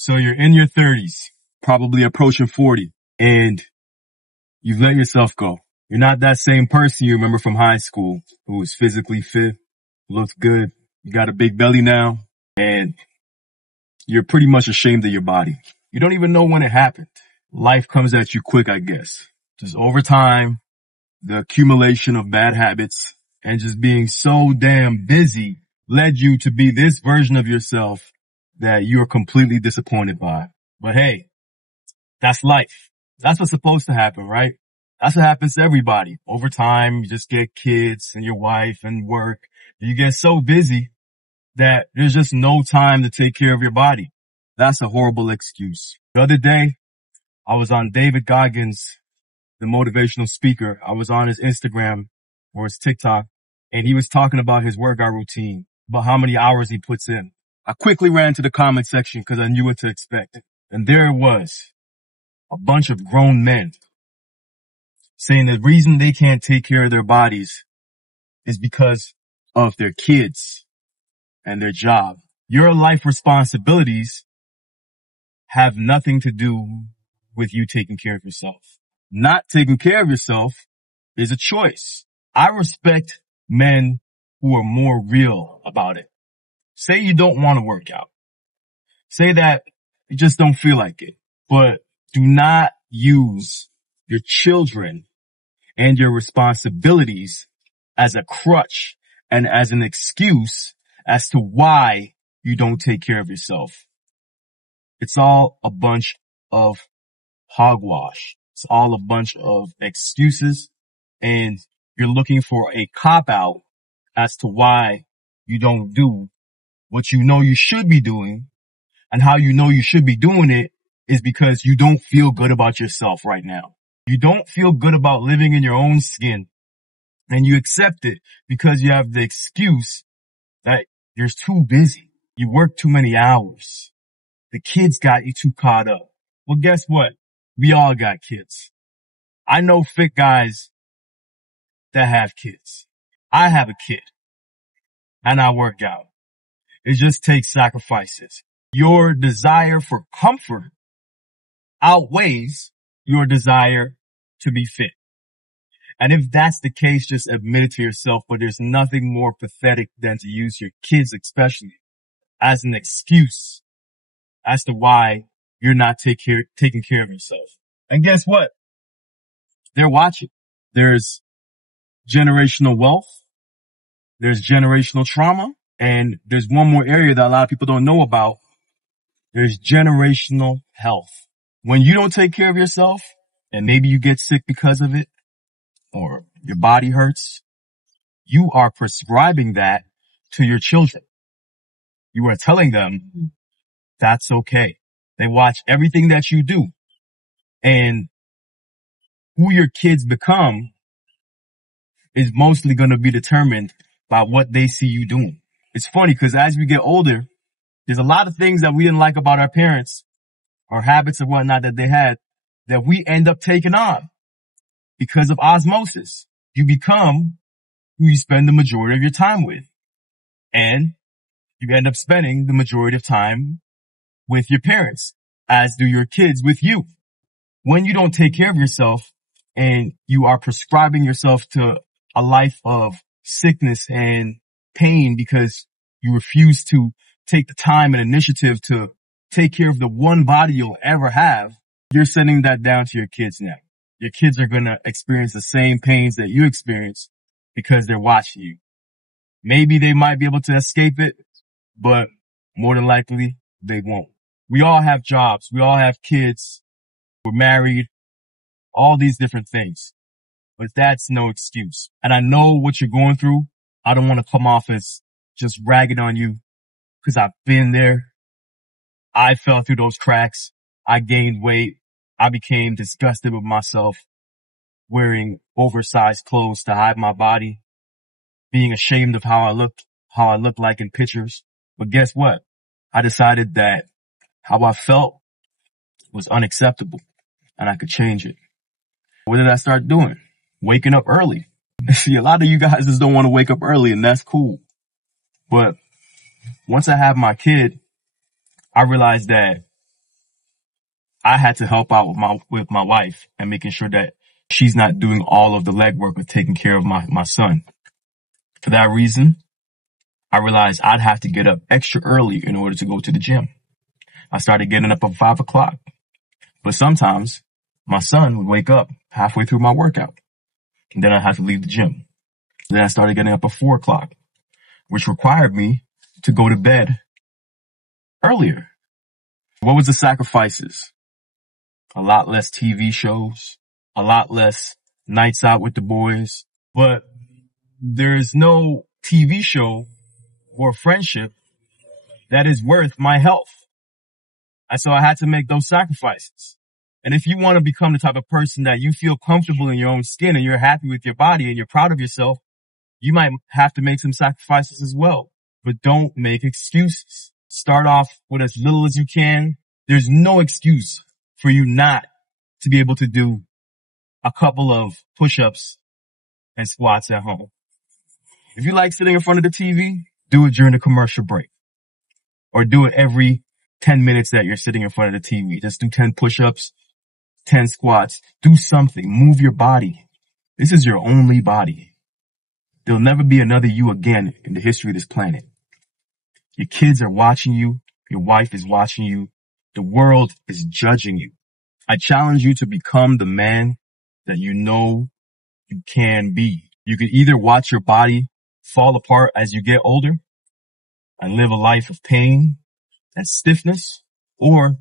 So you're in your 30s, probably approaching 40, and you've let yourself go. You're not that same person you remember from high school who was physically fit, looked good. You got a big belly now, and you're pretty much ashamed of your body. You don't even know when it happened. Life comes at you quick, I guess. Just over time, the accumulation of bad habits and just being so damn busy led you to be this version of yourself that you're completely disappointed by. But hey, that's life. That's what's supposed to happen, right? That's what happens to everybody. Over time, you just get kids and your wife and work. You get so busy that there's just no time to take care of your body. That's a horrible excuse. The other day, I was on David Goggins, the motivational speaker. I was on his Instagram or his TikTok, and he was talking about his workout routine, about how many hours he puts in. I quickly ran to the comment section because I knew what to expect. And there it was, a bunch of grown men saying the reason they can't take care of their bodies is because of their kids and their job. Your life responsibilities have nothing to do with you taking care of yourself. Not taking care of yourself is a choice. I respect men who are more real about it. Say you don't want to work out. Say that you just don't feel like it. But do not use your children and your responsibilities as a crutch and as an excuse as to why you don't take care of yourself. It's all a bunch of hogwash. It's all a bunch of excuses, and you're looking for a cop-out as to why you don't do what you know you should be doing. And how you know you should be doing it is because you don't feel good about yourself right now. You don't feel good about living in your own skin, and you accept it because you have the excuse that you're too busy. You work too many hours. The kids got you too caught up. Well, guess what? We all got kids. I know fit guys that have kids. I have a kid and I work out. It just takes sacrifices. Your desire for comfort outweighs your desire to be fit. And if that's the case, just admit it to yourself. But there's nothing more pathetic than to use your kids, especially, as an excuse as to why you're not taking care of yourself. And guess what? They're watching. There's generational wealth. There's generational trauma. And there's one more area that a lot of people don't know about. There's generational health. When you don't take care of yourself, and maybe you get sick because of it, or your body hurts, you are prescribing that to your children. You are telling them that's okay. They watch everything that you do. And who your kids become is mostly going to be determined by what they see you doing. It's funny because as we get older, there's a lot of things that we didn't like about our parents or habits and whatnot that they had that we end up taking on because of osmosis. You become who you spend the majority of your time with. And you end up spending the majority of time with your parents, as do your kids with you. When you don't take care of yourself and you are prescribing yourself to a life of sickness and pain because you refuse to take the time and initiative to take care of the one body you'll ever have, you're sending that down to your kids now. Your kids are going to experience the same pains that you experience because they're watching you. Maybe they might be able to escape it, but more than likely they won't. We all have jobs. We all have kids. We're married. All these different things. But that's no excuse. And I know what you're going through. I don't want to come off as just ragging on you because I've been there. I fell through those cracks. I gained weight. I became disgusted with myself, wearing oversized clothes to hide my body, being ashamed of how I look like in pictures. But guess what? I decided that how I felt was unacceptable and I could change it. What did I start doing? Waking up early. See, a lot of you guys just don't want to wake up early, and that's cool. But once I had my kid, I realized that I had to help out with my wife and making sure that she's not doing all of the legwork of taking care of my son. For that reason, I realized I'd have to get up extra early in order to go to the gym. I started getting up at 5 o'clock, but sometimes my son would wake up halfway through my workout and then I had to leave the gym. Then I started getting up at 4 o'clock, which required me to go to bed earlier. What was the sacrifices? A lot less TV shows, a lot less nights out with the boys, but there's no TV show or friendship that is worth my health. And so I had to make those sacrifices. And if you want to become the type of person that you feel comfortable in your own skin and you're happy with your body and you're proud of yourself, you might have to make some sacrifices as well. But don't make excuses. Start off with as little as you can. There's no excuse for you not to be able to do a couple of push-ups and squats at home. If you like sitting in front of the TV, do it during the commercial break. Or do it every 10 minutes that you're sitting in front of the TV. Just do 10 push-ups, 10 squats. Do something. Move your body. This is your only body. There'll never be another you again in the history of this planet. Your kids are watching you. Your wife is watching you. The world is judging you. I challenge you to become the man that you know you can be. You can either watch your body fall apart as you get older and live a life of pain and stiffness, or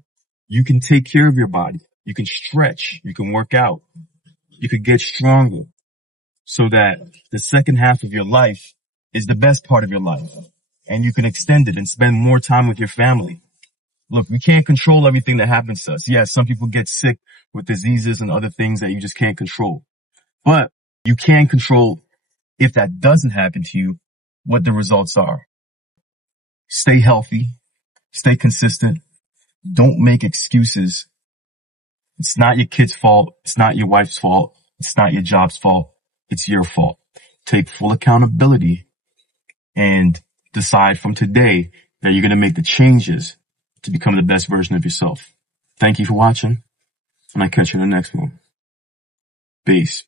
you can take care of your body. You can stretch. You can work out. You could get stronger so that the second half of your life is the best part of your life and you can extend it and spend more time with your family. Look, we can't control everything that happens to us. Yes, some people get sick with diseases and other things that you just can't control. But you can control, if that doesn't happen to you, what the results are. Stay healthy. Stay consistent. Don't make excuses. It's not your kid's fault. It's not your wife's fault. It's not your job's fault. It's your fault. Take full accountability and decide from today that you're going to make the changes to become the best version of yourself. Thank you for watching, and I'll catch you in the next one. Peace.